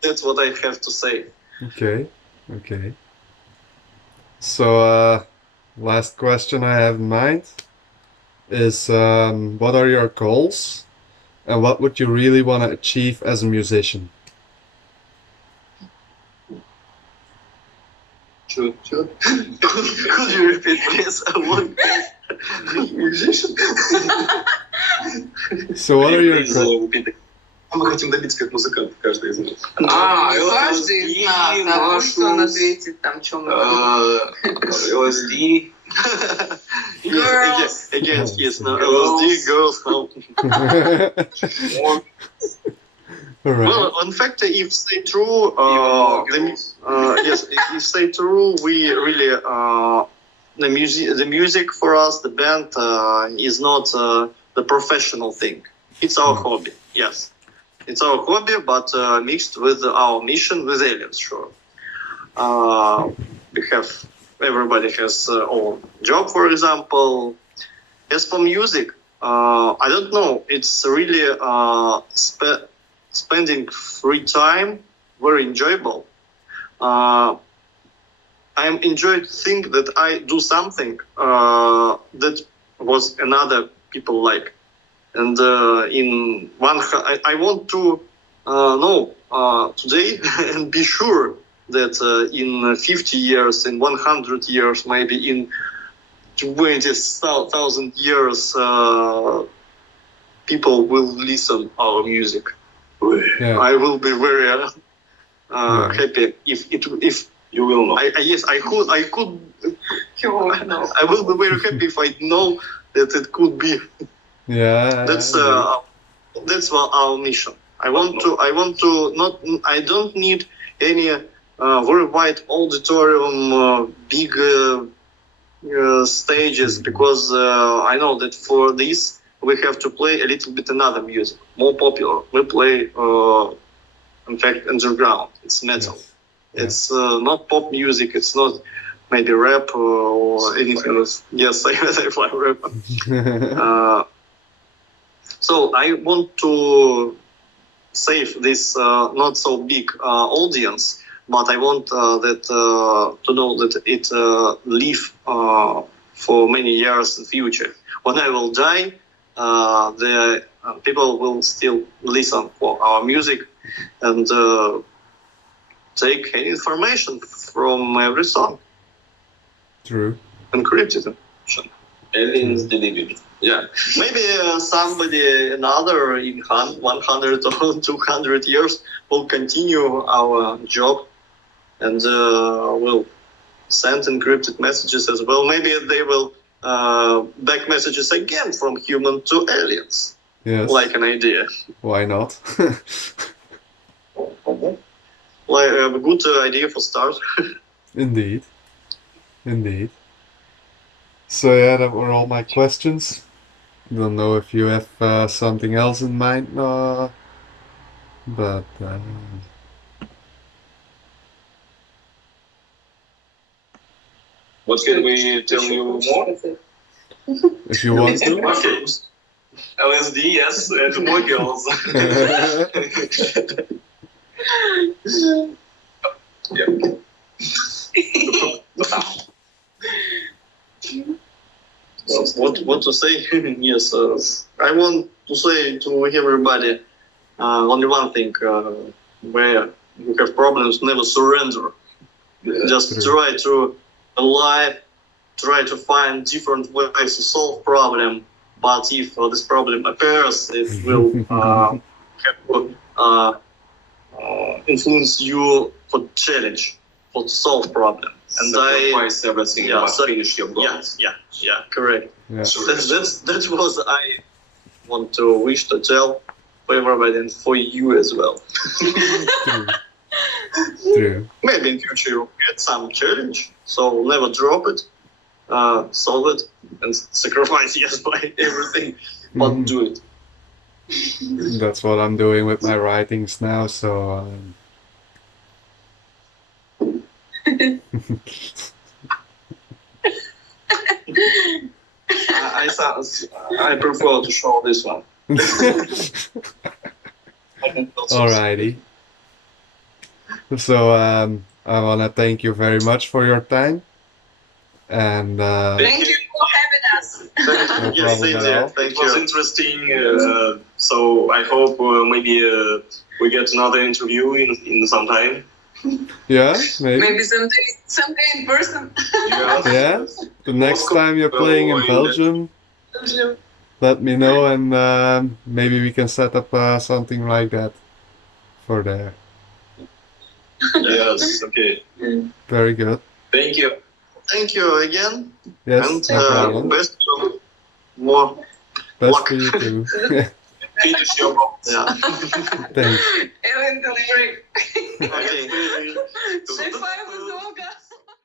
That's what I have to say. Okay. So, last question I have in mind is, what are your goals, and what would you really want to achieve as a musician? Sure. Could you repeat, please? Musician. So, what are your goals? Мы хотим добиться как музыкант, каждый из нас. Каждый из нас, а вот что он ответит, там, что мы... LSD. Girls. Yes, no, LSD, girls, no. Right. Well, in fact, if say true, if say true, we really the music for us, the band, is not the professional thing. It's our hobby. Yes, it's our hobby, but mixed with our mission with aliens. Sure, everybody has own job, for example. As for music, I don't know. It's really spending free time, very enjoyable. I'm enjoyed to think that I do something that was another people like. And I want to know today and be sure that in 50 years, in 100 years, maybe in 20,000 years, people will listen our music. Yeah. I will be very happy if you will know. I could. You won't know. I will be very happy if I know that it could be. Yeah. That's our mission. I don't need any very wide auditorium, big stages, because I know that for this we have to play a little bit another music, more popular. We play, in fact, underground. It's metal. Yes. It's not pop music. It's not maybe rap or anything else. Yes, I like rap. So I want to save this not so big audience, but I want that to know that it live for many years in future. When I will die, the people will still listen for our music and take any information from every song. True. Encrypted. Aliens delivered. Yeah, maybe somebody another in 100 or 200 years will continue our job and will send encrypted messages as well. Maybe they will back messages again from human to aliens. Yes. Like an idea. Why not? Like a good idea for start. Indeed. Indeed. So yeah, that were all my questions. Don't know if you have something else in mind, but What can we tell you more? if you want to. Okay. LSD, yes, and more girls. Yeah. What to say? Yes, I want to say to everybody only one thing: where you have problems, never surrender. Just try to alive, try to find different ways to solve problem. But if this problem appears, it will influence you for challenge, for solve problem. And sacrifice everything but finish your goals. Yeah, correct. Yeah. So that was I want to wish to tell for everybody and for you as well. True. Maybe in future you get some challenge, so never drop it, solve it, and sacrifice by everything, but do it. That's what I'm doing with my writings now, so I prefer to show this one. Alrighty. So I want to thank you very much for your time, and Thank you for having us. no Yes, problem at all. thank It was you. interesting, so I hope maybe we get another interview in some time. Yeah, maybe. Maybe someday in person. Yeah. The next Moscow, time you're playing in in Belgium, let me know, and maybe we can set up something like that for there. Yes, okay. Very good. Thank you. Thank you again, Yes, and no problem. best of more Best luck. for you too. Finish your goals. Thanks. Ellen delivery. Okay. Say 5